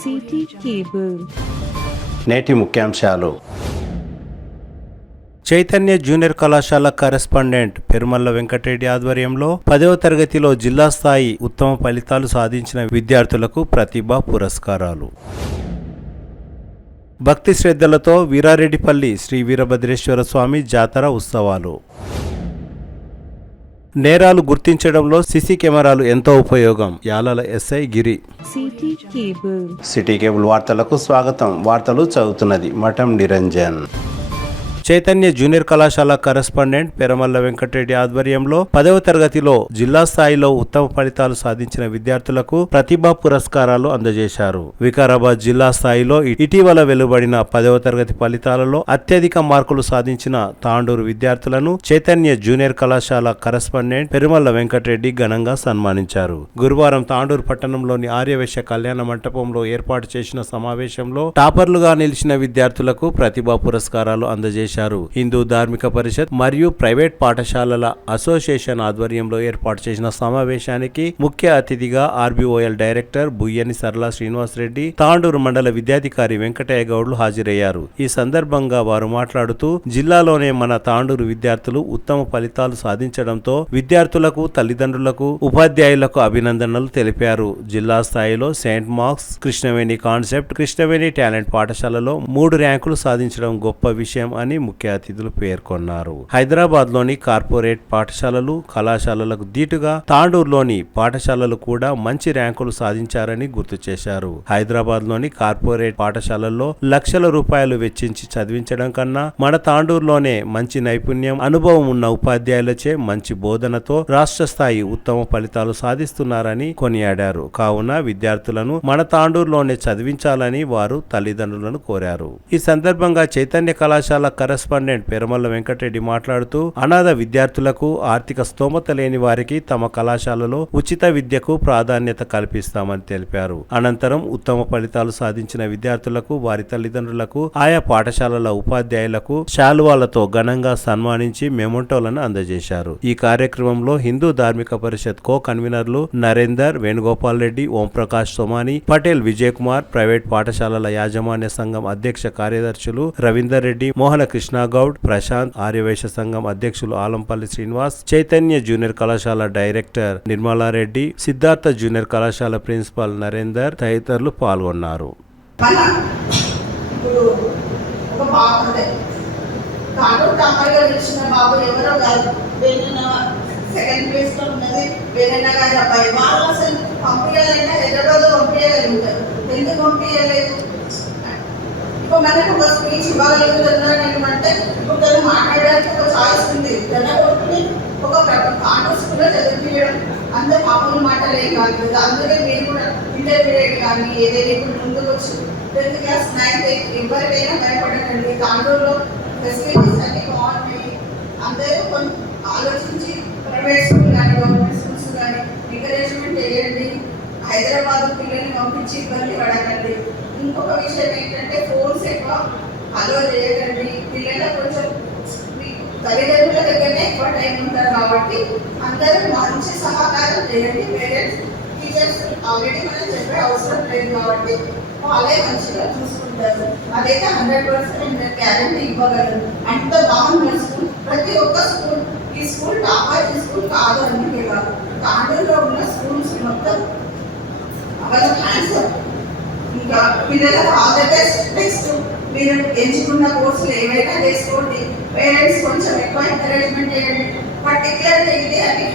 City cable. నేటి ముఖ్యాంశాలు. Chaitanya junior కళాశాల కరెస్పాండెంట్ పెరుమల్ల వెంకటరెడ్డి ఆధ్వర్యంలో 10వ తరగతిలో జిల్లా స్థాయి ఉత్తమ ఫలితాలు సాధించిన విద్యార్థులకు ప్రతిభా పురస్కారాలు. భక్తి శ్రద్ధలతో వీరారెడ్డిపల్లి శ్రీ వీరభద్రేశ్వర స్వామి జాతర ఉత్సవాలు. నేరాలు గుర్తించడంలో సీసీ కెమెరాలు ఎంతో ఉపయోగం. యాలల ఎస్ఐ గిరి. సిటీ కేబుల్ వార్తలకు స్వాగతం. వార్తలు చదువుతున్నది మఠం నిరంజన్. చైతన్య జూనియర్ కళాశాల కరెస్పాండెంట్ పెరుమల్ల వెంకటరెడ్డి ఆధ్వర్యంలో 10వ తరగతిలో జిల్లా స్థాయిలో ఉత్తమ ఫలితాలు సాధించిన విద్యార్థులకు ప్రతిభా పురస్కారాలు అందజేశారు. వికారాబాద్ జిల్లా స్థాయిలో ఇటీవల వెలువడిన 10వ తరగతి ఫలితాలలో అత్యధిక మార్కులు సాధించిన తాండూరు విద్యార్థులను చైతన్య జూనియర్ కళాశాల కరెస్పాండెంట్ పెరుమల్ల వెంకటరెడ్డి ఘనంగా సన్మానించారు. గురువారం తాండూరు పట్టణంలోని ఆర్యవైశ్య కళ్యాణ మంటపంలో ఏర్పాటు చేసిన సమావేశంలో టాపర్లుగా నిలిచిన విద్యార్థులకు ప్రతిభా పురస్కారాలు అందజేశారు. హిందూ ధార్మిక పరిషత్ మరియు ప్రైవేట్ పాఠశాలల అసోసియేషన్ ఆధ్వర్యంలో ఏర్పాటు చేసిన సమావేశానికి ముఖ్య అతిథిగా ఆర్బీఓఎల్ డైరెక్టర్ బుయ్యని సరళ శ్రీనివాసరెడ్డి, తాండూరు మండల విద్యాధికారి వెంకటయ్య గౌడ్లు హాజరయ్యారు. ఈ సందర్భంగా వారు మాట్లాడుతూ జిల్లాలోనే మన తాండూరు విద్యార్థులు ఉత్తమ ఫలితాలు సాధించడంతో విద్యార్థులకు, తల్లిదండ్రులకు, ఉపాధ్యాయులకు అభినందనలు తెలిపారు. జిల్లా స్థాయిలో Saint marks, Krishnaveni concept, Krishnaveni talent పాఠశాలలో 3 ర్యాంకులు సాధించడం గొప్ప విషయం అని ముఖ్య అతిథులు పేర్కొన్నారు. హైదరాబాద్ లోని కార్పొరేట్ పాఠశాలలు, కళాశాలలకు దీటుగా తాండూరులోని పాఠశాలలు కూడా మంచి ర్యాంకులు సాధించారని గుర్తు చేశారు. హైదరాబాద్ లోని కార్పొరేట్ పాఠశాలల్లో లక్షల రూపాయలు వెచ్చించి చదివించడం కన్నా మన తాండూరులోనే మంచి నైపుణ్యం, అనుభవం ఉన్న ఉపాధ్యాయులచే మంచి బోధనతో రాష్ట్ర స్థాయి ఉత్తమ ఫలితాలు సాధిస్తున్నారని కొనియాడారు. కావున విద్యార్థులను మన తాండూరులోనే చదివించాలని వారు తల్లిదండ్రులను కోరారు. ఈ సందర్భంగా చైతన్య కళాశాల కరెస్పాండెంట్ పెరుమల్ల వెంకటరెడ్డి మాట్లాడుతూ అనాథ విద్యార్థులకు, ఆర్థిక స్తోమత లేని వారికి తమ కళాశాలలో ఉచిత విద్యకు ప్రాధాన్యత కల్పిస్తామని తెలిపారు. అనంతరం ఉత్తమ ఫలితాలు సాధించిన విద్యార్థులకు, వారి తల్లిదండ్రులకు, ఆయా పాఠశాలల ఉపాధ్యాయులకు శాలువాలతో ఘనంగా సన్మానించి మెమోంటోలను అందజేశారు. ఈ కార్యక్రమంలో హిందూ ధార్మిక పరిషత్ కో కన్వీనర్లు నరేందర్, వేణుగోపాల్ రెడ్డి, ఓంప్రకాష్ సోమాని, పటేల్ విజయ్ కుమార్, ప్రైవేట్ పాఠశాలల యాజమాన్య సంఘం అధ్యక్ష కార్యదర్శులు రవీందర్ రెడ్డి, మోహన కృష్ణగౌడ్, ప్రశాంత్, ఆర్యవైశ్య సంఘం అధ్యక్షులు ఆలంపల్లి శ్రీనివాస్, చైతన్య జూనియర్ కళాశాల డైరెక్టర్ నిర్మలారెడ్డి, సిద్ధార్థ జూనియర్ కళాశాల ప్రిన్సిపాల్ నరేందర్ తదితరులు పాల్గొన్నారు. మనకు ఒక స్పీచ్ ఇవ్వగలుగుతున్నారంటే ఇప్పుడు మాట్లాడడానికి ఒక చాయిస్ ఉంది. జనగొట్టుని ఒక కాంటూర్ స్కూల్లో చదివించడం అంత మామూలు మాటలే కాదు. అందుకే మీరు కూడా ఇంటర్మీడియట్ కానీ ఏదైనా ఇప్పుడు ముందుకు వచ్చి 10th క్లాస్ 9th ఎవరికైనా భయపడకండి. కాంటూర్లో ఫెసిలిటీస్ అన్ని బాగున్నాయి. అందరూ కొంచెం ఆలోచించి ప్రైవేట్ స్కూల్ కానీ గవర్నమెంట్ స్కూల్స్ కానీ ఎంకరేజ్మెంట్ చేయండి. హైదరాబాద్ పిల్లల్ని పంపించి ఇబ్బంది పడకండి. ఇంకొక విషయం ఏంటంటే ఫోన్స్ ఎక్కువ అలో చేయకండి. పిల్లలకు కొంచెం తల్లిదండ్రుల దగ్గరనే ఎక్కువ టైం ఉంటారు కాబట్టి అందరూ మంచి సహకారం చేయండి. పేరెంట్స్, టీచర్స్ ఆల్రెడీ మనం చెప్పే అవసరం లేదు కాబట్టి వాళ్ళే మంచిగా చూసుకుంటారు. అదైతే 100% నేను గ్యారెంటీ ఇవ్వగలను. అంత బాగుంది స్కూల్. ప్రతి ఒక్క స్కూల్, ఈ స్కూల్ టాపర్, ఈ స్కూల్ కాదు అని కాదు. తాండూరులో ఉన్న స్కూల్స్ మొత్తం అవన్నీ హ్యాండ్సప్. ఇంకా పిల్లలకు ఆల్ ద బెస్ట్. నెక్స్ట్ మీరు ఎంచుకున్న కోర్సులు ఏవైనా చేసుకోండి. పేరెంట్స్ కొంచెం ఎక్కువ ఎంకరేజ్మెంట్ చేయండి. పర్టికులర్గా ఇదే అని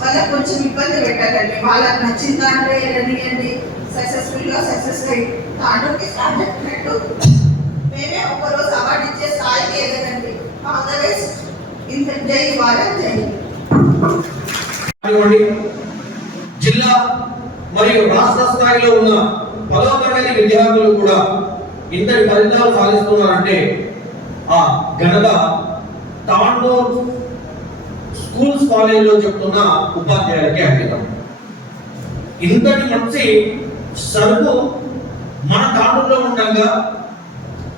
వాళ్ళకి కొంచెం ఇబ్బంది పెట్టకండి. వాళ్ళకి నచ్చిన దాంట్లో వెళ్ళనియండి. సక్సెస్ఫుల్గా సక్సెస్ అయ్యి తాండూరుకి స్టార్ట్ చెప్పినట్టు మేమే ఒకరోజు అవార్డు ఇచ్చే స్థాయికి ఎదగండి. All the best. ఇంత జై భారత్, జై. జిల్లా మరియు రాష్ట్ర స్థాయిలో ఉన్న 10వ తరగతి విద్యార్థులు కూడా ఇంతటి ఫలితాలు సాధిస్తున్నారంటే ఆ ఘనత తాండూరు స్కూల్స్ కాలేజీలో చెప్తున్న ఉపాధ్యాయులకి అంకితం. ఇంతటి మంచి సరుకు మన తాండూరులో ఉండగా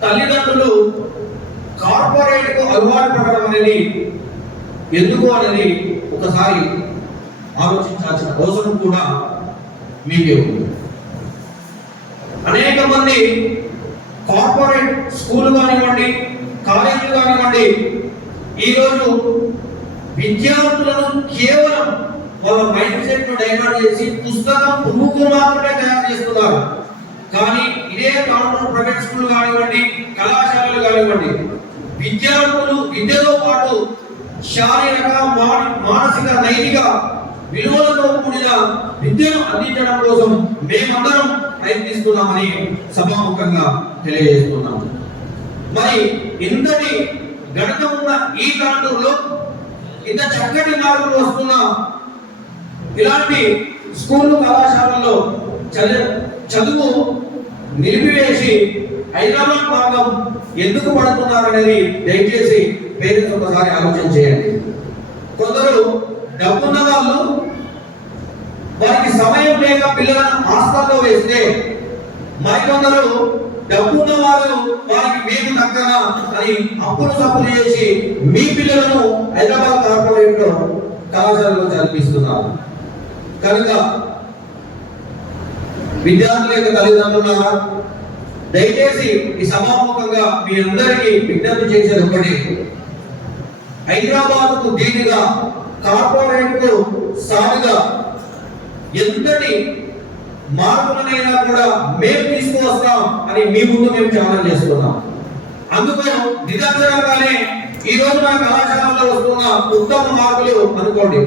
తల్లిదండ్రులు కార్పొరేట్కు అలవాటు పడడం అనేది ఎందుకు అనేది ఒకసారి ఆలోచించాల్సిన అవసరం కూడా మీకే ఉంది. అనేక మంది కార్పొరేట్ స్కూల్ కానివ్వండి, కాలేజీలు కానివ్వండి, ఈరోజు విద్యార్థులను కేవలం వాళ్ళ మైండ్ సెట్ ను డైవర్ట్ చేసి పుస్తకం పురుగుకు మాత్రమే తయారు చేస్తున్నారు. కానీ ఇదే గవర్నమెంట్ ప్రైవేట్ స్కూల్ కానివ్వండి, కళాశాలలు కానివ్వండి, విద్యార్థులు విద్యతో పాటు శారీరక, మానసిక, నైతిక విలువలతో కూడిన విద్యను అందించడం కోసం మేమందరం ప్రయత్నిస్తున్నామని సభాముఖంగా తెలియజేస్తున్నాము. మరి ఇంతటి గణిత ఉన్న ఈ కాలంలో ఇంత చక్కటి మార్పులు వస్తున్న ఇలాంటి స్కూళ్ళు, కళాశాలల్లో చదువు నిలిపివేసి హైదరాబాద్ భాగం ఎందుకు పడుతున్నారనేది దయచేసి పేరెంట్స్ ఒకసారి ఆలోచన చేయండి. కొందరు డబ్బున్న వాళ్ళు వారికి సమయం లేక పిల్లలను హాస్టల్లో వేస్తే, మరికొందరు డబ్బున్న వాళ్ళు వారికి మేము దగ్గర అని అప్పులు సప్పులు చేసి మీ పిల్లలను హైదరాబాద్ కార్పొరేట్ లో కళాశాలలో చదివిస్తున్నారు. కనుక విద్యార్థుల యొక్క తల్లిదండ్రులారా, దయచేసి ఈ సభాముఖంగా మీ అందరికీ విజ్ఞప్తి చేసేది ఒకటి, హైదరాబాద్ కు దీనిగా కార్పొరేట్ కు సాగుగా ఎంతటి మార్పులనైనా కూడా మేము తీసుకువస్తాం అని మీ ముందు మేము ఛాలెంజ్ చేస్తున్నాం. అందుకు నిదర్శనంగానే ఈ రోజు మన కళాశాలలో వస్తున్న ఉత్తమ మార్పులు అనుకోండి.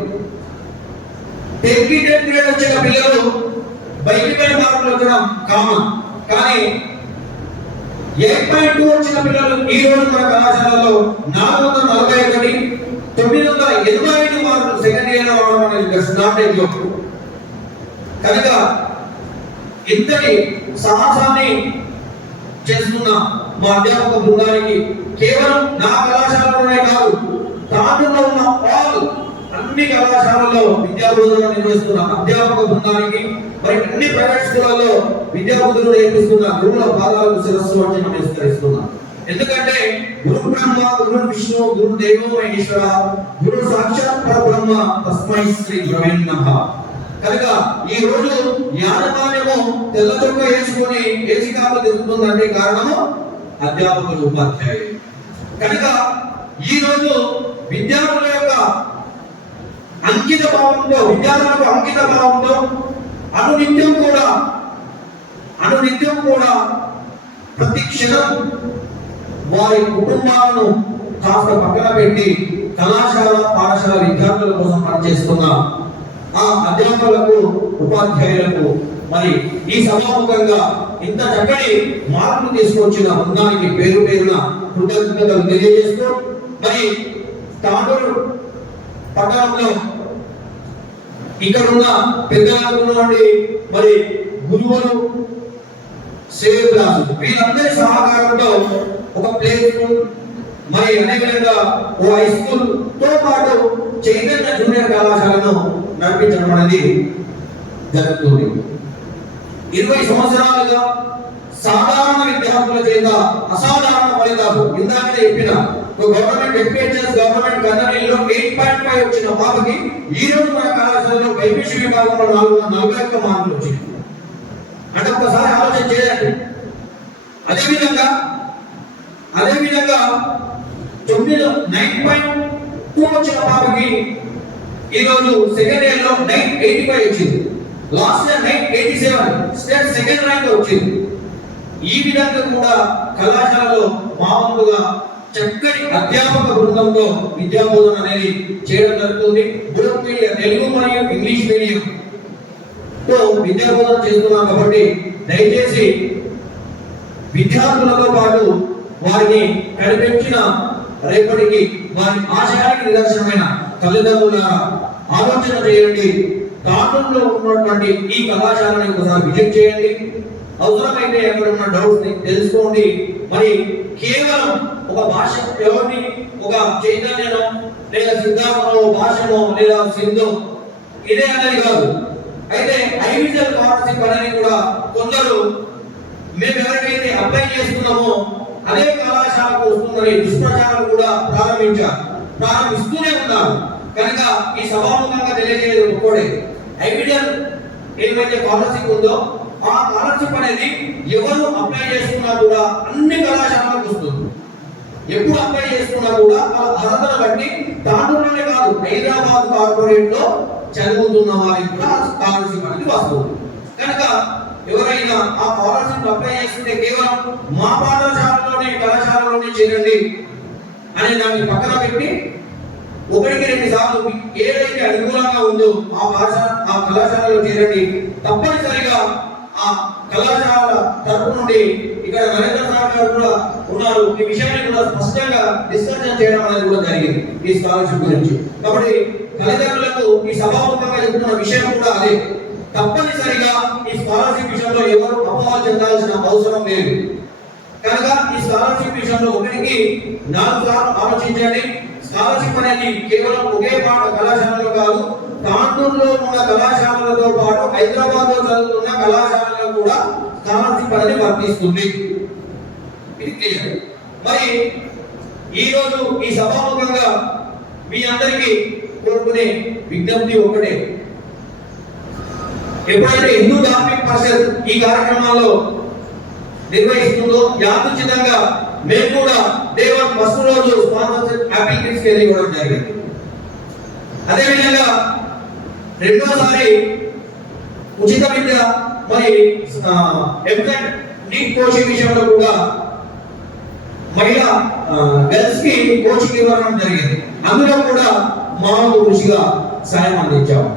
10th గ్రేడ్ వచ్చిన పిల్లలు బయటిపై మార్కులు వచ్చడం కామన్, కానీ 8.2 వచ్చిన పిల్లలు ఈ రోజు మన కళాశాలలో 441, 985 మార్కులు సెకండ్ ఇయర్ రావడం అనేది నాట్ ఏ జోక్. కనుక ఇంతటి సాహసాన్ని చేస్తున్న మా అధ్యాపక బృందానికి, కేవలం నా కళాశాలలోనే కాదు, దాంట్లో ఉన్న అన్ని కళాశాలల్లో విద్యా బోధన నిర్వహిస్తున్న అధ్యాపక బృందానికి, మరి అన్ని ప్రైవేట్ స్కూళ్ళలో విద్యా బోధన నేర్పిస్తున్న గురువుల పాదాలకు శిరస్సు వంటి నమస్కరిస్తున్నాం. ఎందుకంటే గురు బ్రహ్మ, గురు విష్ణు, గురు దేవో మహేశ్వర, గురు సాక్షాత్ పరబ్రహ్మ, తస్మై శ్రీ గురవే నమః. కనుక ఈ రోజు యాజమాన్యము తెల్ల చొక్క వేసుకొని ఏసీ కాపు తిరుగుతుందంటే కారణము అధ్యాపకులు, ఉపాధ్యాయులు. కనుక ఈ రోజు విద్యార్థుల యొక్క అంకిత భావంతో, విద్యార్థులకు అంకిత భావంతో అనునిత్యం కూడా ప్రతి క్షణం వారి కుటుంబాలను కాస్త పక్కన పెట్టి కళాశాల, పాఠశాల విద్యార్థుల కోసం పనిచేస్తున్న ఆ అధ్యాపకులకు, ఉపాధ్యాయులకు మరి ఈ సభాముఖంగా ఇంత చక్కటి మార్పులు తీసుకొచ్చిన బృందానికి పేరు పేరున కృతజ్ఞతలు తెలియజేస్తూ, మరి తాండూరు పట్టణంలో ఇక్కడ ఉన్న పెద్దలందరూ మరి గురువులు, సేవకులు, వీళ్ళందరి సహకారంతో ఒక ప్లే స్కూల్, మరి అదేవిధంగా ఓ హై స్కూల్ తో పాటు చైతన్య జూనియర్ కళాశాలను నడిపించడం అనేది జరుగుతుంది. 20 సంవత్సరాలుగా సాధారణ విద్యార్థుల చేత అసాధారణ ఫలితాలు, ఇందాకనే చెప్పిన గవర్నమెంట్ ఎడ్యుకేషన్, గవర్నమెంట్ కన్నడలో 8.5 వచ్చిన పాపకి ఈ రోజు మన కళాశాలలో బైపీసీ విభాగంలో 441 మార్కులు వచ్చాయి. అంటే ఒకసారి ఆలోచన చేయండి. అదేవిధంగా 9.2 వచ్చిన పాపకి ఈ రోజు సెకండ్ ఇయర్ లో 985 వచ్చింది. Last year 987 state second rank వచ్చింది. ఈ విధంగా కూడా కళాశాలలో మామూలుగా చక్కటి అధ్యాపక బృందంతో విద్యా బోధన అనేది చేయడం జరుగుతుంది. బోత్ మీడియం, తెలుగు మరియు ఇంగ్లీష్ మీడియం తో విద్యా బోధన చేస్తున్నాం. కాబట్టి దయచేసి విద్యార్థులతో పాటు వారిని కనిపించిన రేపటికి వారి ఆశయానికి నిదర్శనమైన తల్లిదండ్రులారా ఆలోచన చేయండి. దాంట్లో ఉన్నటువంటి ఈ కళాశాలని ఒకసారి విజిట్ చేయండి. అవసరమైతే అక్కడ ఉన్న డౌట్స్ ని తెలుసుకోండి. మరి కేవలం ఒక భాష ఎవరిని, ఒక చైతన్యనో లేదా సిద్ధాంతమో భాషనో లేదా సింధు ఇదే అనేది కాదు. అయితే ఐవిజువల్ కాన్సెప్ట్ అనేది కూడా కొందరు మేము ఎవరికైతే అప్లై చేస్తున్నామో అదే కళాశాలకు వస్తుందని దుష్ప్రచారం కూడా ప్రారంభిస్తూనే ఉన్నారు. కనుక ఈ సభాముఖంగా తెలియజేయడం ఒక్కడే, ఐవిజువల్ ఏమైతే కాన్సెప్ట్ ఉందో ఆ స్కాలర్షిప్ అనేది ఎవరు అప్లై చేసుకున్నా కూడా అన్ని కళాశాలకు వస్తుంది. ఎప్పుడు అప్లై చేసుకున్నా కూడా వాళ్ళ అర్హతను బట్టి దాంట్లోనే కాదు, హైదరాబాద్ కార్పొరేట్ లో చదువుతున్న వారికి కూడా స్కాలర్షిప్ అనేది వస్తుంది. కనుక ఎవరైనా ఆ స్కాలర్షిప్ అప్లై చేసుకుంటే కేవలం మా పాఠశాలలోనే కళాశాలలోనే చేరండి అనే దాన్ని పక్కన పెట్టి 1-2 సార్లు ఏదైతే అనుకూలంగా ఉందో ఆ కళాశాలలో చేరండి. తప్పనిసరిగా ఆ కళాశాల తరపు నుండి ఇక్కడ నరేంద్ర సార్ గారు కూడా ఉన్నారు, ఈ విషయాన్ని కూడా స్పష్టంగా డిస్కషన్ చేయడం అనేది కూడా జరిగింది ఈ స్కాలర్షిప్ గురించి. కాబట్టి తల్లిదండ్రులకు ఈ సభాముఖంగా చెబుతున్న విషయం కూడా అదే, తప్పనిసరిగా ఈ స్కాలర్షిప్ విషయంలో ఎవరు అపోహలు చెందాల్సిన అవసరం లేదు. కనుక ఈ స్కాలర్షిప్ విషయంలో 1-4 సార్లు ఆలోచించండి. స్కాలర్షిప్ అనేది కేవలం ఒకే కళాశాలలో కాదు, తాండూరులో ఉన్న కళాశాలలతో పాటు హైదరాబాద్ లో చదువుతున్న కళాశాలలో కూడా స్కాలర్షిప్ అనేది వర్తిస్తుంది. ఇది క్లియర్. మరి ఈ రోజు ఈ సభాముఖంగా మీ అందరికీ కోరుకునే విజ్ఞప్తి ఒకటే, ఎప్పుడైతే హిందూ ధార్మిక పరిషత్ ఈ కార్యక్రమాల్లో నిర్వహిస్తుందో యాదృచ్ఛికంగా మేము కూడా దేవన్ ఫస్ట్ రోజు స్పాన్సర్షిప్ హ్యాపీ కిడ్స్ కి ఇవ్వడం జరిగింది. అదేవిధంగా రెండోసారి ఉచిత విద్య మరి ఎంసెట్ నీట్ కోచింగ్ విషయంలో కూడా మహిళా గర్ల్స్ కి కోచింగ్ ఇవ్వడం జరిగింది. అందులో కూడా మాకు కృషిగా సాయం అందించాము.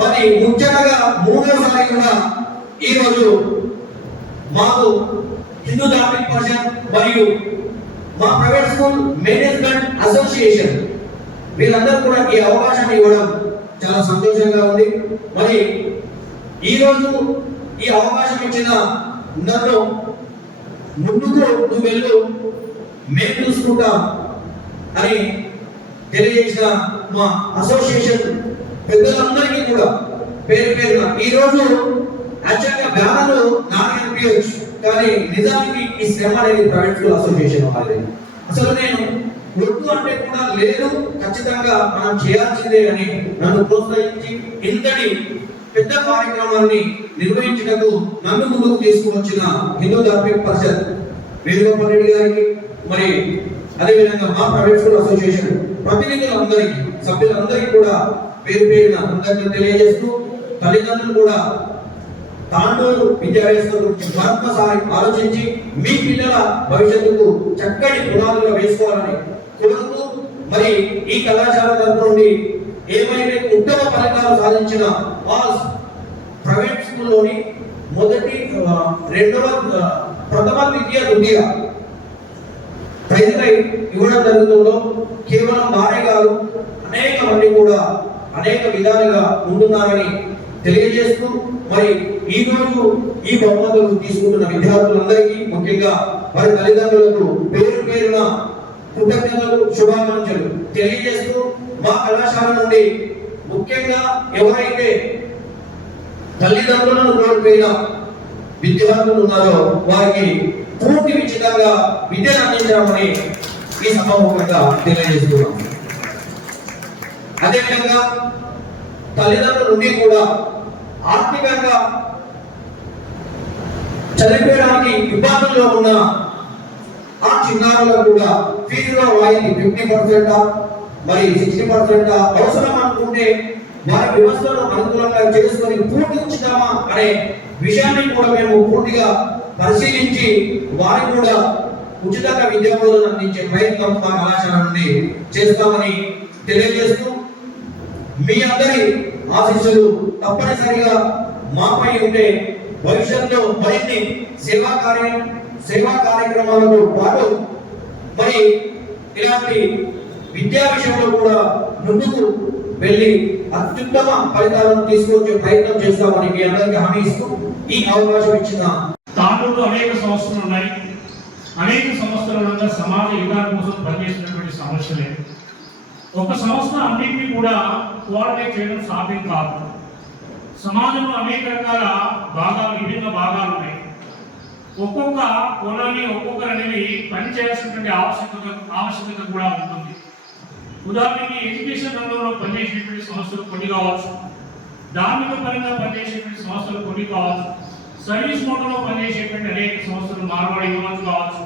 మరి ముఖ్యంగా మూడోసారి కూడా ఈ రోజు మాకు హిందూ ధార్మిక పరిషత్ మరియు మా ప్రైవేట్ స్కూల్ మేనేజ్మెంట్ అసోసియేషన్ వీళ్ళందరూ కూడా ఈ అవకాశాన్ని ఇవ్వడం చాలా సంతోషంగా ఉంది. మరి ఈ రోజు ఈ అవకాశం ఇచ్చిన నన్ను ముందుకు నువ్వు వెళ్ళు, మేము చూసుకుంటాం అని తెలియజేసిన మా అసోసియేషన్ పెద్దలందరికీ కూడా పేరు పేరున ఈ రోజు యాక్చువల్గా బ్యానర్లు నాకు అనిపించవచ్చు, కానీ నిజానికి ఈ శ్రమ అనేది ప్రైవేట్ స్కూల్ అసోసియేషన్ వాళ్ళది. అసలు నేను వద్దు అంటే కూడా లేదు, ఖచ్చితంగా మనం చేయాల్సిందే అని నన్ను ప్రోత్సహించి ఇంతటి పెద్ద కార్యక్రమాన్ని నిర్వహించటకు నన్ను ముందుకు తీసుకువచ్చిన హిందూ ధార్మిక పరిషత్ వేణుగోపాల్ రెడ్డి గారికి, మరి అదేవిధంగా మా ప్రైవేట్ స్కూల్ అసోసియేషన్ ప్రతినిధులందరికీ సభ్యులందరికీ కూడా పేరు పేరున కృతజ్ఞతలు తెలియజేస్తూ, తల్లిదండ్రులు కూడా తాండూరు విద్యావ్యవస్థ గురించి మరొకసారి ఆలోచించి మీ పిల్లల భవిష్యత్తుకు చక్కటి పునాదులుగా వేసుకోవాలని కోరుతూ, మరి ఈ కళాశాల తరఫు నుండి ఏమైతే ఉత్తమ ఫలితాలు సాధించిన ప్రైవేట్ స్కూల్లోని ప్రథమ ద్వితీయ తృతీయ ప్రైజ్గా ఇవ్వడం జరుగుతుందో కేవలం వారే కాదు, అనేక మంది కూడా అనేక విధాలుగా ఉంటున్నారని తెలియజేస్తూ, మరి ఈ రోజు ఈ బహుమతులు తీసుకుంటున్న విద్యార్థులందరికీ ముఖ్యంగా వారి తల్లిదండ్రులకు పేరు పేరున కృతజ్ఞతలు శుభాకాంక్షలు తెలియజేస్తూ, మా కళాశాల నుండి ముఖ్యంగా ఎవరైతే తల్లిదండ్రులను కోల్పోయిన విద్యార్థులు ఉన్నారో వారికి పూర్తి ఉచితంగా విద్యను అందించామని ఈ సభాముఖంగా తెలియజేస్తున్నాం. అదేవిధంగా తల్లిదండ్రుల నుండి కూడా ఆర్థికంగా చదివేయడానికి ఇబ్బందుల్లో ఉన్న ఆ చిన్నారులకు కూడా ఫీజులో వారికి 50% మరి 60% అవసరం అనుకుంటే వారి వ్యవస్థను అనుకూలంగా చేసుకొని పూర్తి ఉచితమా అనే విషయాన్ని కూడా మేము పూర్తిగా పరిశీలించి వారికి కూడా ఉచితంగా విద్యా బోధన అందించే ప్రయత్నం మా కళాశాల నుండి చేస్తామని తెలియజేస్తూ, మీ అందరి ఆశీస్సులు తప్పనిసరిగా మాపై ఉంటే భవిష్యత్తులో మరిన్ని సేవా కార్యక్రమాలతో పాటు మరి ఇలాంటి విద్యా విషయంలో కూడా ముందుకు వెళ్ళి అత్యుత్తమ ఫలితాలను తీసుకొచ్చే ప్రయత్నం చేస్తామని మీ అందరికీ హామీ ఇస్తూ ఈ అవకాశం ఇచ్చిన తాండూరులో అనేక సంస్థలు ఉన్నాయి. అనేక సంస్థల సమాజ యుగాల కోసం పనిచేసినటువంటి సమస్యలే. ఒక సంస్థ అన్నింటినీ కూడా కోఆర్డినేట్ చేయడం సాధ్యం కాదు. సమాజంలో అనేక రకాల భాగాలు, విభిన్న భాగాలు ఉన్నాయి. ఒక్కొక్క కోణాన్ని ఒక్కొక్కరనేవి పనిచేయాల్సినటువంటి ఆవశ్యకత కూడా ఉంటుంది. ఉదాహరణకి ఎడ్యుకేషన్ రంగంలో పనిచేసేటువంటి సంస్థలు కొన్ని కావచ్చు, ధార్మిక పరంగా పనిచేసేటువంటి సంస్థలు కొన్ని కావచ్చు, సర్వీస్ మోడల్లో పనిచేసేటువంటి అనేక సంస్థలు మార్వాడి యువత కావచ్చు,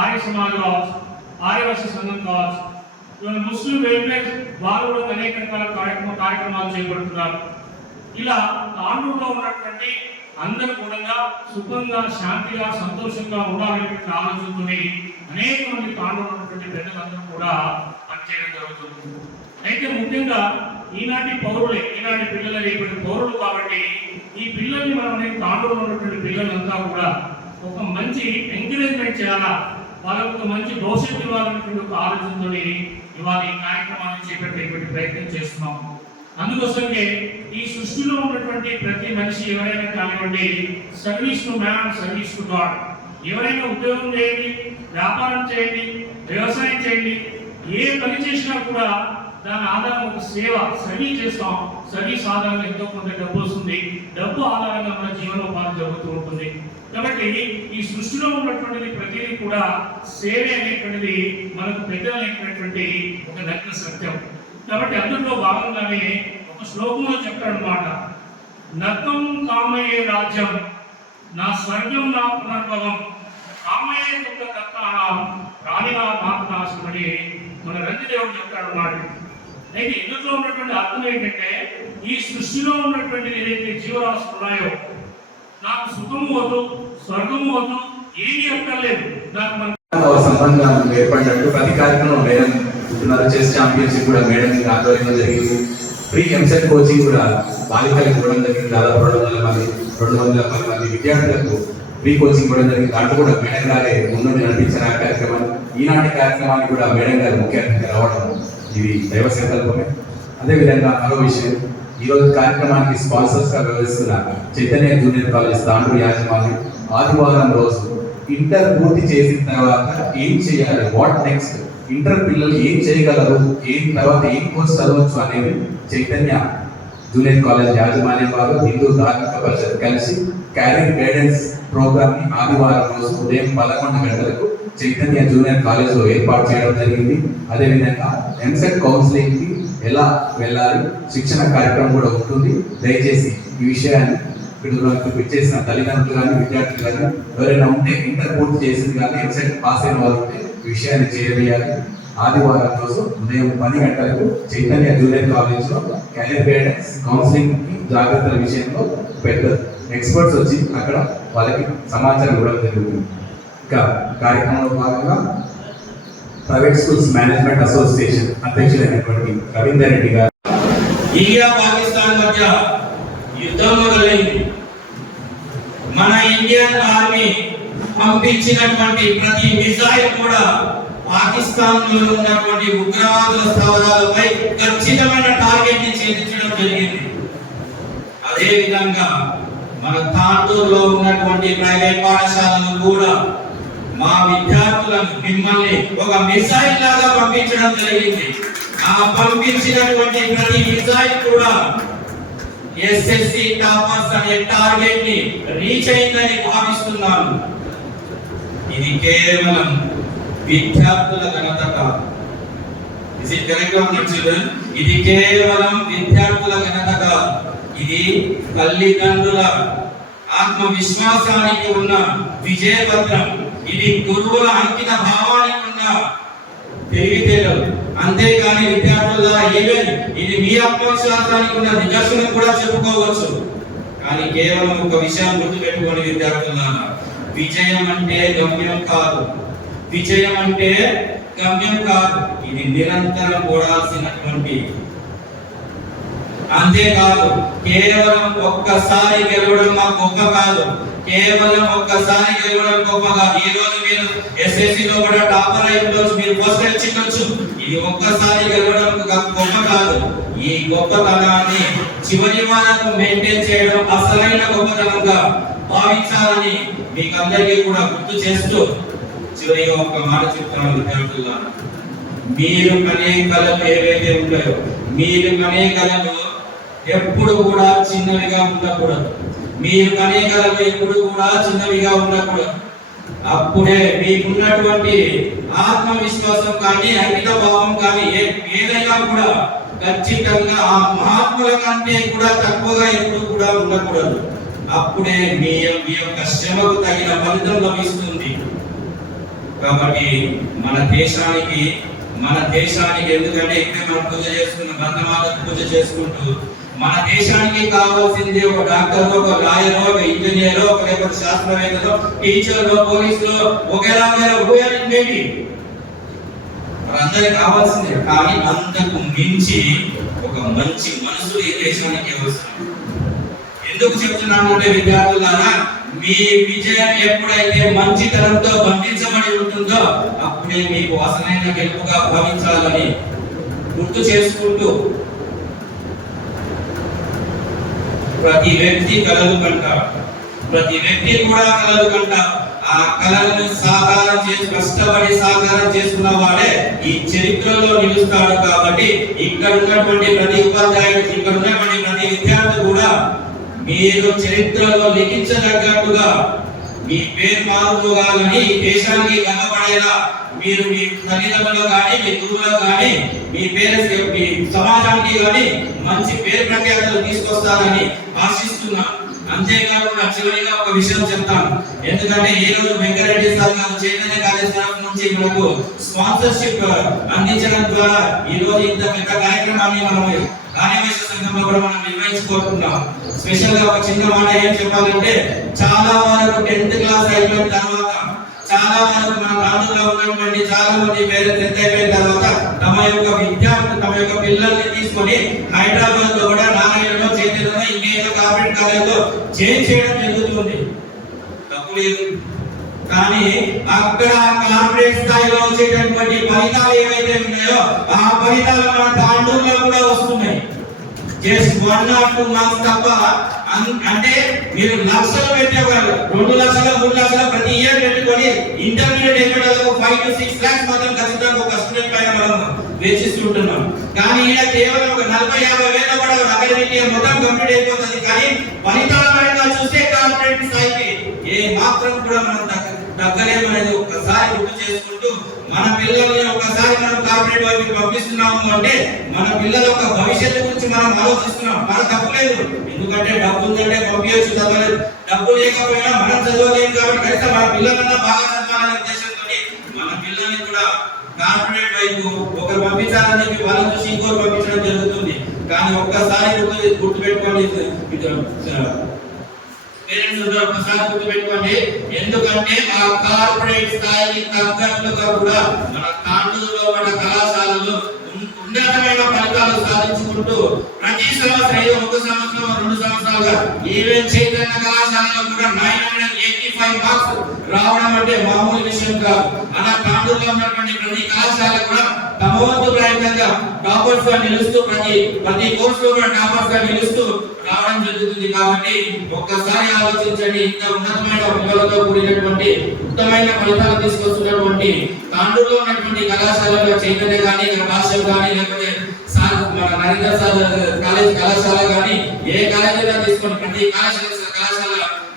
ఆర్య సమాజ్ కావచ్చు, ఆర్యవైశ్య సంఘం కావచ్చు, ఇవాళ ముస్లిం వెల్ఫేర్ వారు కూడా అనేక రకాల కార్యక్రమాలు చేపడుతున్నారు. ఇలా తాండూరులో ఉన్నటువంటి అందరూ కూడా సుఖంగా, శాంతిగా, సంతోషంగా ఉండాలనేటువంటి ఆలోచనతో అనేక మంది తాండూరులో ఉన్నటువంటి ప్రజలందరూ కూడా పనిచేయడం జరుగుతుంది. అయితే ముఖ్యంగా ఈనాటి పౌరులే, ఈనాటి పిల్లలు రేపటి పౌరులు కాబట్టి ఈ పిల్లల్ని మనం తాండూరులో ఉన్నటువంటి పిల్లలంతా కూడా ఒక మంచి ఎంకరేజ్మెంట్ చేయాలా, వాళ్ళకు ఒక మంచి భవిష్యత్తు ఇవ్వాలనేటువంటి ఒక ఆలోచనతో ఇవాళ ఈ కార్యక్రమాన్ని చేపట్టేటువంటి ప్రయత్నం చేస్తున్నాం. అందుకోసమే ఈ సృష్టిలో ఉన్నటువంటి ప్రతి మనిషి ఎవరైనా కానివ్వండి, service to man, service to God. ఎవరైనా ఉద్యోగం చేయండి, వ్యాపారం చేయండి, వ్యవసాయం చేయండి, ఏ పని చేసినా కూడా దాని ఆధారం ఒక సేవ, సర్వీస్ చేస్తాం. సర్వీస్ ఆధారంగా ఎంతో కొంత డబ్బు వస్తుంది, డబ్బు ఆధారంగా మన జీవనోపాధి జరుగుతూ ఉంటుంది. కాబట్టి ఈ సృష్టిలో ఉన్నటువంటిది ప్రతిదీ కూడా సేవ అనేటువంటిది మనకు పెద్దలైనటువంటి ఒక నగ్న సత్యం. కాబట్టి అందులో భాగంగానే ఒక శ్లోకంలో చెప్తాడనమాట, నత్వం కామయే రాజ్యం, నా స్వర్గం నా పునర్భవం, కామయే దుఃఖ తత్వానం ప్రాణిగా మాతనాశం అని మన రంజిదేవుడు చెప్తాడన్నమాట. అయితే ఇందులో ఉన్నటువంటి అర్థం ఏంటంటే, ఈ సృష్టిలో ఉన్నటువంటి ఏదైతే జీవరాశులు ఉన్నాయో నాకు సుఖము వద్దు, స్వర్గము వద్దు, ఏది అక్కర్లేదు, నాకు సంబంధం ఏర్పడినట్టు ప్రతి కార్యక్రమం మేడం ఉంటున్నారు. చెస్ ఛాంపియన్షిప్ కూడా మేడం ఆధ్వర్యంలో జరిగింది. ప్రీ ఎంసెట్ కోచింగ్ కూడా బాలికలకు ఇవ్వడం జరిగింది. దాదాపు 200 మంది విద్యార్థులకు ప్రీ కోచింగ్ ఇవ్వడం జరిగింది. దాంట్లో కూడా మేడం గారే ముందుండి నడిపించిన ఆ కార్యక్రమాన్ని, ఈనాటి కార్యక్రమాన్ని కూడా మేడం గారు ముఖ్య అతిథిగా రావడం ఇది దైవ సంకల్పమే. అదేవిధంగా మరో విషయం, ఈరోజు కార్యక్రమానికి స్పాన్సర్స్ గా వ్యవహరిస్తున్న చైతన్య జూనియర్ కాలేజ్ తాండూరు యాజమాన్యం ఆదివారం రోజు ఇంటర్ పూర్తి చేసిన తర్వాత ఏం చేయాలి, వాట్ నెక్స్ట్, ఇంటర్ పిల్లలు ఏం చేయగలరు, తర్వాత ఏం కోర్స్ చదవచ్చు అనేది చైతన్య జూనియర్ కాలేజ్ యాజమాన్యం వారు హిందూ ధార్మిక పరిషత్ కలిసి క్యారియర్ గైడెన్స్ ప్రోగ్రామ్ ని ఆదివారం రోజు ఉదయం 11 గంటలకు చైతన్య జూనియర్ కాలేజ్ లో ఏర్పాటు చేయడం జరిగింది. అదేవిధంగా ఎంసెట్ కౌన్సిలింగ్ కి ఎలా వెళ్ళాలి, శిక్షణ కార్యక్రమం కూడా ఉంటుంది. దయచేసి ఈ విషయాన్ని ఇచ్చేసిన తల్లిదండ్రులు కానీ, విద్యార్థులు కానీ, ఎవరైనా ఉంటే ఇంటర్ పూర్తి చేసింది కానీ ఎంసెట్ పాస్ అయిన వారు ఉంటే ఈ విషయాన్ని చేరవేయాలి. ఆదివారం రోజు ఉదయం 10 గంటలకు చైతన్య జూనియర్ కాలేజ్ లో కెరీర్ గైడెన్స్ కౌన్సిలింగ్ జాగ్రత్తల విషయంలో పెద్ద ఎక్స్పర్ట్స్ వచ్చి అక్కడ వాళ్ళకి సమాచారం ఇవ్వడం జరుగుతుంది. ఇంకా కార్యక్రమంలో భాగంగా ప్రైవేట్ స్కూల్స్ మేనేజ్మెంట్ అసోసియేషన్ అధ్యక్షులైనటువంటి రవీందర్ రెడ్డి గారు, ఇండియా పాకిస్తాన్ మధ్య యుద్ధం మొదలైంది. మన ఇండియన్ ఆర్మీ పంపించినటువంటి ప్రతి మిసైల్ కూడా పాకిస్తాన్ లో ఉన్నటువంటి ఉగ్రవాదుల స్థావరాలపై ఖచ్చితమైన టార్గెట్ ని ఛేదించడం జరిగింది. అదే విధంగా మన తాండూరులో ఉన్నటువంటి ప్రైవేట్ పాఠశాలను కూడా మా విద్యార్థులను మిమ్మల్ని ఒక మిసైల్ లాగా పంపించడం జరిగింది. ఆ పంపించినటువంటి ప్రతి మిసైల్ కూడా ఎస్ఎస్సి టాపర్స్ అనే టార్గెట్ ని రీచ్ అయిందని భావిస్తున్నాను. ఇది కేవలం విద్యార్థుల ఘనత కాదు. ఇది కేవలం విద్యార్థుల ఘనత కాదు, ఇది తల్లిదండ్రుల ఆత్మవిశ్వాసానికి ఉన్న విజయపత్రం. ఇది గురువుల అంకిత భావానికి ఉన్న తెలివితేటలు. అంతేగాని విద్యార్థుల ఇది మీ ఆత్మవిశ్వాసానికి ఉన్న నిదర్శనం కూడా చెప్పుకోవచ్చు. కానీ కేవలం ఒక విషయం గుర్తుపెట్టుకోండి విద్యార్థులారా, విజయం అంటే గమ్యం కాదు, విజయం అంటే గమ్యం కాదు, ఇది నిరంతరం కూడాల్సినటువంటి. అంతేకాదు కేవలం ఒక్కసారి గెలవడం మాకు గొప్ప కాదు, కేవలం ఒక్కసారి గెలవడం గొప్ప కాదు. ఈ రోజు మీరు ఎస్ఎస్సి లో కూడా టాపర్ అయి ఉండొచ్చు, మీరు పోస్ట్ వచ్చిండొచ్చు. ఇది ఒక్కసారి గెలవడం గొప్ప కాదు. ఈ గొప్పతనాన్ని చివరి వరకు మెయింటైన్ చేయడం అసలైన గొప్పతనంగా భావించాలని మీకు అందరికీ కూడా గుర్తు చేస్తూ చివరిగా ఒక మాట చెప్తున్నాను విద్యార్థులారా, మీరు కనే కళలు ఏవైతే ఉంటాయో, మీరు కనే కళలు ఎప్పుడు కూడా చిన్నవిగా ఉండకూడదు. మీరు కనే కళలు ఎప్పుడు కూడా చిన్నవిగా ఉండకూడదు. అప్పుడే మీకున్నటువంటి ఆత్మవిశ్వాసం కానీ, అంకిత భావం కానీ ఏదైనా కూడా ఖచ్చితంగా ఆ మహాత్ముల కంటే కూడా తక్కువగా ఎప్పుడు కూడా ఉండకూడదు. అప్పుడే మీ యొక్క శ్రమకు తగిన ఫలితం లభిస్తుంది. కాబట్టి మన దేశానికి ఎందుకంటే ఇక్కడ మనం పూజ చేసుకున్న బంధమాలకు పూజ చేసుకుంటూ మన దేశానికి కావాల్సింది ఒక డాక్టర్, ఒక లాయర్, ఒక ఇంజనీర్, ఒక లేకపోతే శాస్త్రవేత్తలో, టీచర్లో, పోలీసులో, ఒకేలా అందరికి కావాల్సిందే. కానీ అంతకు మించి ఒక మంచి మనసు ఈ దేశానికి అవసరం. ఎందుకు చెప్తున్నాను అంటే విద్యార్థులారా, మీ విజయం ఎప్పుడైతే మంచితనంతో బంధించబడి ఉంటుందో అప్పుడే మీకు అసలైన గెలుపుగా భావించాలని గుర్తు చేసుకుంటూ, ప్రతి వ్యక్తి కలలు కంటారు, ప్రతి వ్యక్తి కూడా కలలు కంటారు. ఆ కళలను సాకారం చేసి కష్టపడి సాకారం చేసుకున్న వాడే ఈ చరిత్రలో నిలుస్తాడు. కాబట్టి ఇక్కడ ఉన్నటువంటి ప్రతి ఉపాధ్యాయుడు, ఇక్కడ ఉన్నటువంటి ప్రతి విద్యార్థి కూడా మీరు చరిత్రలో లిఖించదగ్గట్టుగా మీ పేరు మారుగాలని, దేశానికి గర్వపడేలా మీరు మీ తల్లిదండ్రులు కానీ, మీ గురువులు కానీ, మీ పేరెంట్స్, మీ సమాజానికి కానీ మంచి పేరు ప్రఖ్యాతులు తీసుకొస్తారని ఆశిస్తున్నా. అంతేకాకుండా చివరిగా ఒక విషయం చెప్తాను. ఎందుకంటే ఈ రోజు వెంకరెడ్డి సార్ గారు చైతన్య కాలేజ్ తరఫు నుంచి మనకు స్పాన్సర్షిప్ అందించడం ద్వారా ఈ రోజు ఇంత పెద్ద కార్యక్రమాన్ని మనం కార్యవేశ సంఘంలో కూడా మనం నిర్వహించుకుంటున్నాం. స్పెషల్ గా ఒక చిన్న మాట ఏం చెప్పాలంటే, చాలా వరకు 10th క్లాస్ అయిపోయిన తర్వాత, చాలా వరకు మన ప్రాంతంలో ఉన్నటువంటి చాలా మంది పేరెంట్స్ 10th అయిపోయిన తర్వాత తమ యొక్క పిల్లల్ని తీసుకొని హైదరాబాద్ లో కూడా నారాయణలో, చైతన్యలో, ఇంకేదో కార్పొరేట్ కాలేజీలో చేంజ్ చేయడం జరుగుతుంది. తప్పు లేదు. కానీ అక్కడ కార్పొరేట్ స్థాయిలో వచ్చేటటువంటి ఫలితాలు ఏవైతే ఉన్నాయో ఆ ఫలితాలు మన తాండూరులో కూడా వస్తున్నాయి. జస్ట్ 1 or 2 మార్క్స్ తప్ప. అంటే మీరు లక్షలు పెట్టేవాళ్ళు, 2 లక్షలు 3 లక్షలు ప్రతి ఇయర్ పెట్టుకొని ఇంటర్మీడియట్ అయిపోయేందుకు 5 to 6 lakhs మాత్రం ఖచ్చితంగా ఒక స్టూడెంట్ పైన మనం వెచ్చిస్తుంటున్నాం. కానీ ఇలా కేవలం ఒక 40-50 వేల కూడా అకాడమిక్ ఇయర్ మొత్తం కంప్లీట్ అయిపోతుంది. కానీ ఫలితాల పరంగా చూస్తే కార్పొరేట్ స్థాయికి ఏ మాత్రం కూడా మనం తగ్గలేమనేది ఒక్కసారి గుర్తు చేసుకుంటూ, మన పిల్లల్ని ఒకసారి మనం కార్పొరేట్ వైపు పంపిస్తున్నాము అంటే మన పిల్లల యొక్క భవిష్యత్తు గురించి మనం ఆలోచిస్తున్నాం. మన తప్పలేదు. ఎందుకంటే డబ్బు ఉందంటే పంపించచ్చు, చదవలేదు. డబ్బు లేకపోయినా మనం చదవలేము. కాబట్టి కనుక మన పిల్లలన్నా బాగా చదవాలనే ఉద్దేశంతో మన పిల్లల్ని కూడా కార్పొరేట్ వైపు ఒకరు పంపించాలని చెప్పి వాళ్ళని చూసి ఇంకోరు పంపించడం జరుగుతుంది. కానీ ఒక్కసారి గుర్తుపెట్టుకోండి పేరెంట్స్, ఒకసారి గుర్తుపెట్టుకోండి. ఎందుకంటే ఆ కార్పొరేట్ స్థాయికి తగ్గట్టుగా కూడా మన తాండూరులో మన కళాశాలలో ఉన్నతమైన ఫలితాలు సాధించుకుంటూ ప్రతి సంవత్సరం, 1 సంవత్సరం 2 సంవత్సరాలుగా ఈవెన్ చైతన్య కళాశాలలో కూడా 985 మార్క్స్ రావడం అంటే మామూలు విషయం కాదు. అలా తాండూరులో ఉన్నటువంటి ప్రతి కళాశాల కూడా తమ వంతు ప్రయత్నంగా టాపర్స్ గా నిలుస్తూ ప్రతి కోర్సులో కూడా టాపర్స్ గా నిలుస్తూ రావడం జరుగుతుంది. కాబట్టి ఒక్కసారి ఆలోచించండి, ఇంత ఉన్నతమైన విలువలతో కూడినటువంటి ఉత్తమైన ఫలితాలు తీసుకొస్తున్నటువంటి తాండూరులో ఉన్నటువంటి కళాశాలలో చైతన్య కానీ, భాష్యం కానీ, లేకపోతే మన నరేంద్ర సార్ కళాశాల కానీ, ఏ కాలేజీలో తీసుకొని ప్రతి కళాశాల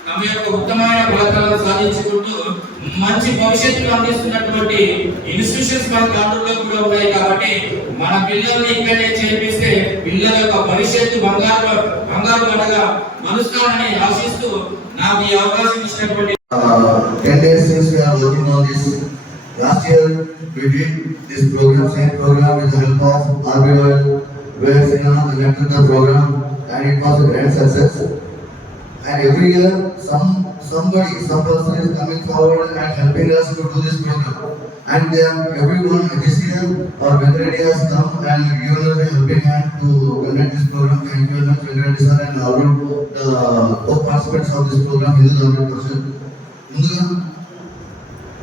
తమ యొక్క ఉత్తమమైన ఫలితాలను సాధించుకుంటూ మంచి భవిష్యత్తును అందిస్తున్నటువంటి ఇన్స్టిట్యూషన్స్ మన తాండూరులో కూడా ఉన్నాయి. కాబట్టి మన పిల్లల్ని ఇక్కడే చేర్పిస్తే పిల్లల యొక్క భవిష్యత్తు బంగారు పండుగ మలుస్తానని ఆశిస్తూ నాకు ఈ అవకాశం ఇచ్చినటువంటి 10 days since we are working on this. Last year we did this same program with the help of RBOL, where Sina conducted the program, and it was a great success. And every year some person is coming forward and helping us to do this program. And everyone this year our Venkareddy has come and given us a helping hand to conduct this program. Thank you very much, Venkareddy sir, and all the co-participants of this program. Hindu Government Person. ముందుగా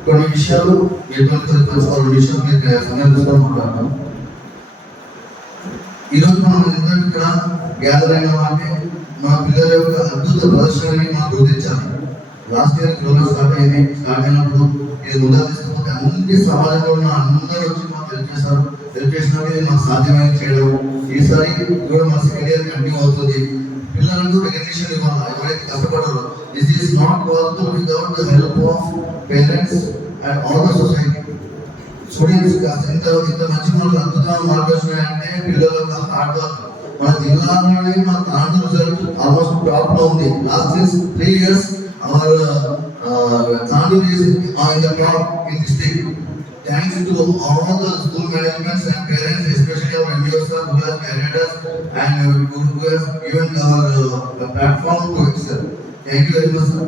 కొన్ని విషయాలు మీతో తెలుసుకోవాలని విషయం మీకు సమయం తీసుకోవాలనుకుంటున్నాను. ఈరోజు మనం ఇక్కడ గ్యాదర్ అయిన అంటే మా పిల్లల యొక్క అద్భుత ప్రదర్శనని మనం గుర్తించాలి. లాస్ట్ ఇయర్ కరోనా స్టార్ట్ అయినప్పుడు ఇది ముందుగా తీసుకుపోతే అన్ని సమాజంలో ఉన్న అందరూ వచ్చి మాకు హెల్ప్ చేసినట్టు మాకు సాధ్యమైన చేయడం. ఈసారి కూడా మా సెకండ్ ఇయర్ కంటిన్యూ అవుతుంది. పిల్లలకు రికగ్నిషన్ ఇవ్వాలి ఎవరైతే కష్టపడరు. This is not possible without the help of parents and all the society. Students ఇంత మంచి మార్కులు అద్భుతమైన మార్కులు వస్తున్నాయంటే పిల్లల యొక్క హార్డ్ వర్క్. మన జిల్లాలోనే మన తాండూరు రిజల్ట్ ఆల్మోస్ట్ టాప్ లో ఉంది. Last 3 years our Tanduru is in the top in district. Thanks to all the school managements and parents, especially our MBOs who has guided us and who has given our platform to excel. Thank you very much, sir.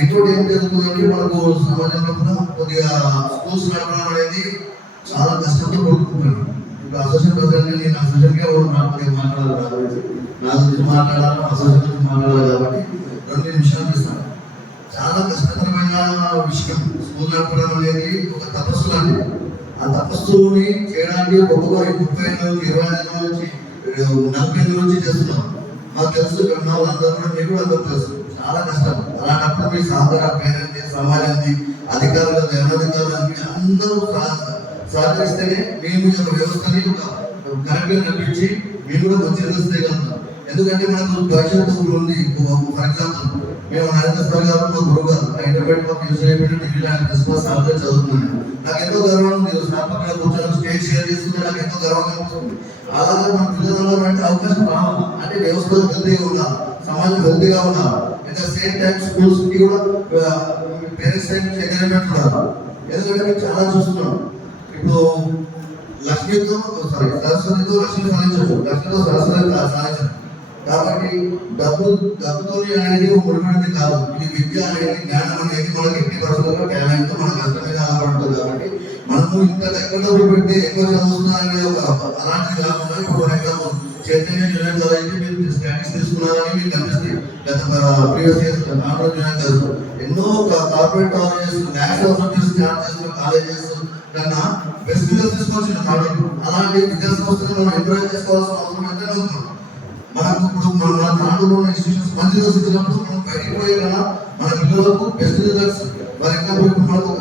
ఇంకోటి ఏం జరుగుతుందంటే మనకు సమాజంలో కూడా కొద్దిగా schools నడపడం అనేది చాలా కష్టంతో కూడుకుంటున్నాను. ఇప్పుడు అసోసియేషన్ ప్రెసిడెంట్ నేను అసోసియేషన్గా కొద్దిగా మాట్లాడాలి, నా గురించి మాట్లాడాలి, అసోసియేషన్ గురించి మాట్లాడాలి కాబట్టి 2 నిమిషాలు ఇస్తాను. చాలా కష్టతరమైన విషయం స్కూల్ నడపడం అనేది ఒక తపస్సు లాంటిది. ఆ తపస్సుని చేయడానికి ఒక్కొక్క 30 నుంచి 25 నుంచి 40 నుంచి చేస్తున్నాం. మాకు తెలుసు, ఉన్న వాళ్ళందరూ కూడా మీకు కూడా అందరూ తెలుసు, చాలా కష్టం. అలాంటప్పుడు మీ సహకార పేరెంట్ సమాజానికి అధికారులు ధర్మాధికారులకి అందరూ సహకరిస్తేనే మేము ఈ వ్యవస్థని కరెక్ట్గా నడిపించి మేము కూడా మంచి రిజల్ట్స్ చేయగలుగుతాం. ఎందుకంటే మనకు భవిష్యత్తు ఉంది. ఫర్ ఎగ్జాంపుల్ మేము నరేంద్ర సార్ గారు మా గురువు గారు హైదరాబాద్ మాకు యూజ్ అయిపోయిన డిగ్రీ లాంటి ప్రిన్సిపల్ సార్ గారు చదువుతున్నాను. నాకు ఎంతో గర్వం ఉంది. సార్ పక్కన కూర్చొని స్టేజ్ షేర్ చేసుకుంటే నాకు ఎంతో గర్వంగా ఉంటుంది. అలాగే మన పిల్లలలో అంటే అవకాశం రావాలి అంటే వ్యవస్థ హెల్తీగా ఉండాలి, సమాజం హెల్తీగా ఉండాలి. At the same time schools కి కూడా పేరెంట్స్ సైడ్ నుంచి ఎంకరేజ్మెంట్ ఉండాలి. ఎందుకంటే మేము చాలా చూస్తున్నాం. ఇప్పుడు సరస్వతితో లక్ష్మి సాధించవచ్చు, లక్ష్మితో సరస్వతి సాధించవచ్చు. కాబట్టి డబ్బుతో అనేది ముడిపడింది కాదు. ఇది విద్య అనేది, జ్ఞానం అనేది మనకి ఎట్టి పరిస్థితుల్లో టాలెంట్ మన కష్టం మీద ఆధారపడుతుంది. కాబట్టి మనము ఇంత ఎక్కువ డబ్బులు పెడితే ఎక్కువ చదువుతున్నా అనేది ఒక అలాంటిది కాకుండా ఇప్పుడు for example Chaitanya junior college మీరు స్టాటిక్స్ తీసుకున్నారని మీకు కనిపిస్తుంది. గత previous years normal junior college ఎన్నో కార్పొరేట్ కాలేజెస్ నేషనల్ స్టార్ట్ చేస్తున్న కాలేజెస్ కన్నా బెస్ట్ రిజల్ట్స్ తీసుకొచ్చిన కాలేజ్. అలాంటి విద్యా సంస్థలు మనం ఎంకరేజ్ చేసుకోవాల్సిన అవసరం ఎంతైనా ఉంది. మనకు ఇప్పుడు మన తాండూరులో ఇన్స్టిట్యూషన్స్ మంచి రిజల్ట్స్ ఇచ్చినప్పుడు మనం బయటికి పోయే కన్నా మన పిల్లలకు బెస్ట్ రిజల్ట్స్. ఫర్ ఎగ్జాంపుల్ ఇప్పుడు మనకు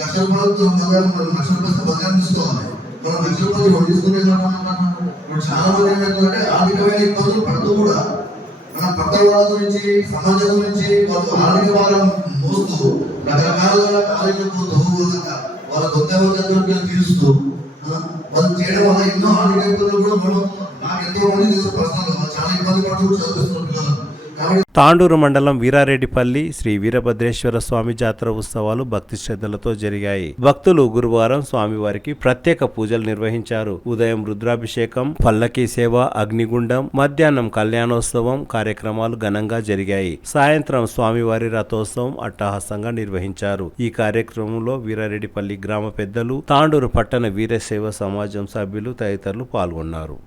₹1,00,000 బంగారం తీసుకోవాలి. మనం ₹1,00,000 తీసుకునే ఇప్పుడు చాలా మంది ఏంటంటే ఆర్థికమైన ఇబ్బందులు పడుతూ కూడా మన పక్క వాళ్ళ గురించి సమాజం గురించి వాళ్ళు ఆర్థిక భారం మోస్తూ రకరకాలుగా కాలేజీలు పోతూ వాళ్ళ కొత్త తీరుస్తూ వాళ్ళు చేయడం వల్ల ఎన్నో ఆర్థిక ఇబ్బందులు కూడా మనం నాకు ఎంతో మంది తెలుసు పర్సనల్గా చాలా ఇబ్బంది పడుతూ చదివిస్తున్న పిల్లలు. తాండూరు మండలం వీరారెడ్డిపల్లి శ్రీ వీరభద్రేశ్వర స్వామి జాతర ఉత్సవాలు భక్తి శ్రద్ధలతో జరిగాయి. భక్తులు గురువారం స్వామివారికి ప్రత్యేక పూజలు నిర్వహించారు. ఉదయం రుద్రాభిషేకం, పల్లకీ సేవ, అగ్నిగుండం, మధ్యాహ్నం కళ్యాణోత్సవం కార్యక్రమాలు ఘనంగా జరిగాయి. సాయంత్రం స్వామివారి రథోత్సవం అట్టహాసంగా నిర్వహించారు. ఈ కార్యక్రమంలో వీరారెడ్డిపల్లి గ్రామ పెద్దలు, తాండూరు పట్టణ వీరశైవ సమాజం సభ్యులు తదితరులు పాల్గొన్నారు.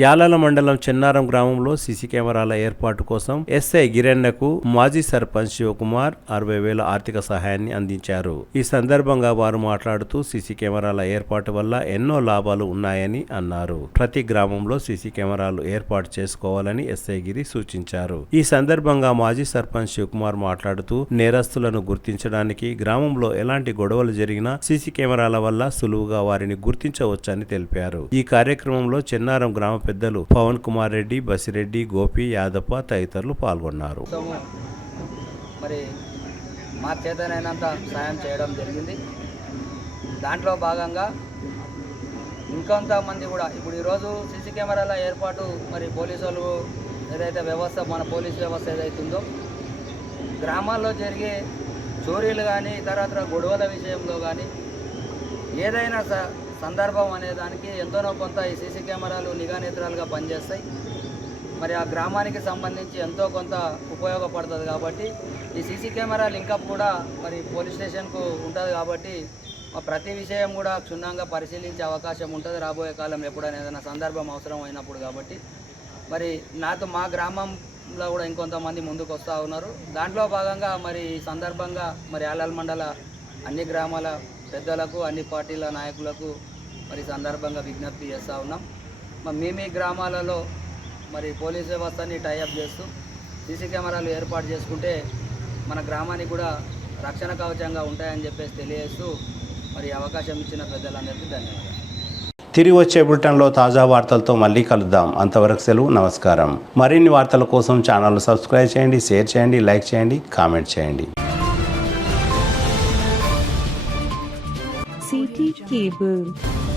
యాలాల మండలం చెన్నారం గ్రామంలో సీసీ కెమెరాల ఏర్పాటు కోసం ఎస్ఐ గిరెన్నకు మాజీ సర్పంచ్ శివకుమార్ 60,000 ఆర్థిక సహాయాన్ని అందించారు. ఈ సందర్భంగా వారు మాట్లాడుతూ సీసీ కెమెరాల ఏర్పాటు వల్ల ఎన్నో లాభాలు ఉన్నాయని అన్నారు. ప్రతి గ్రామంలో సీసీ కెమెరాలు ఏర్పాటు చేసుకోవాలని ఎస్ఐ గిరి సూచించారు. ఈ సందర్భంగా మాజీ సర్పంచ్ శివకుమార్ మాట్లాడుతూ నేరస్తులను గుర్తించడానికి గ్రామంలో ఎలాంటి గొడవలు జరిగినా సీసీ కెమెరాల వల్ల సులువుగా వారిని గుర్తించవచ్చని తెలిపారు. ఈ కార్యక్రమంలో చెన్నారం గ్రామ పెద్దలు పవన్ కుమార్ రెడ్డి, బసిరెడ్డి, గోపి, యాదప్ప తదితరులు పాల్గొన్నారు. మరి మా చేతనైనంత సాయం చేయడం జరిగింది. దాంట్లో భాగంగా ఇంకొంతమంది కూడా ఇప్పుడు ఈరోజు సీసీ కెమెరాల ఏర్పాటు మరి పోలీసు వాళ్ళు ఏదైతే వ్యవస్థ మన పోలీస్ వ్యవస్థ ఏదైతుందో గ్రామాల్లో జరిగే చోరీలు కానీ ఇతరత్ర గొడవల విషయంలో కానీ ఏదైనా సందర్భం అనే దానికి ఎంతోనో కొంత ఈ సీసీ కెమెరాలు నిఘా నేత్రాలుగా పనిచేస్తాయి. మరి ఆ గ్రామానికి సంబంధించి ఎంతో కొంత ఉపయోగపడుతుంది కాబట్టి ఈ సీసీ కెమెరా లింకప్ కూడా మరి పోలీస్ స్టేషన్కు ఉంటుంది కాబట్టి ప్రతి విషయం కూడా క్షుణ్ణంగా పరిశీలించే అవకాశం ఉంటుంది రాబోయే కాలం ఎప్పుడైనా ఏదైనా సందర్భం అవసరం అయినప్పుడు. కాబట్టి మరి నాతో మా గ్రామంలో కూడా ఇంకొంతమంది ముందుకు వస్తూ ఉన్నారు. దాంట్లో భాగంగా మరి ఈ సందర్భంగా మరి యాలాల మండల అన్ని గ్రామాల పెద్దలకు అన్ని పార్టీల నాయకులకు మరి సందర్భంగా విజ్ఞప్తి చేస్తూ ఉన్నాం. మీ గ్రామాలలో మరి పోలీస్ వ్యవస్థని టైఅప్ చేస్తూ సీసీ కెమెరాలు ఏర్పాటు చేసుకుంటే మన గ్రామానికి కూడా రక్షణ కవచంగా ఉంటాయని చెప్పేసి తెలియజేస్తూ మరి అవకాశం ఇచ్చిన పెద్దలందరికీ ధన్యవాదాలు. తిరిగి వచ్చే బులెటిన్లో తాజా వార్తలతో మళ్ళీ కలుద్దాం. అంతవరకు సెలవు, నమస్కారం. మరిన్ని వార్తల కోసం ఛానల్ సబ్స్క్రైబ్ చేయండి, షేర్ చేయండి, లైక్ చేయండి, కామెంట్ చేయండి. CT Cable.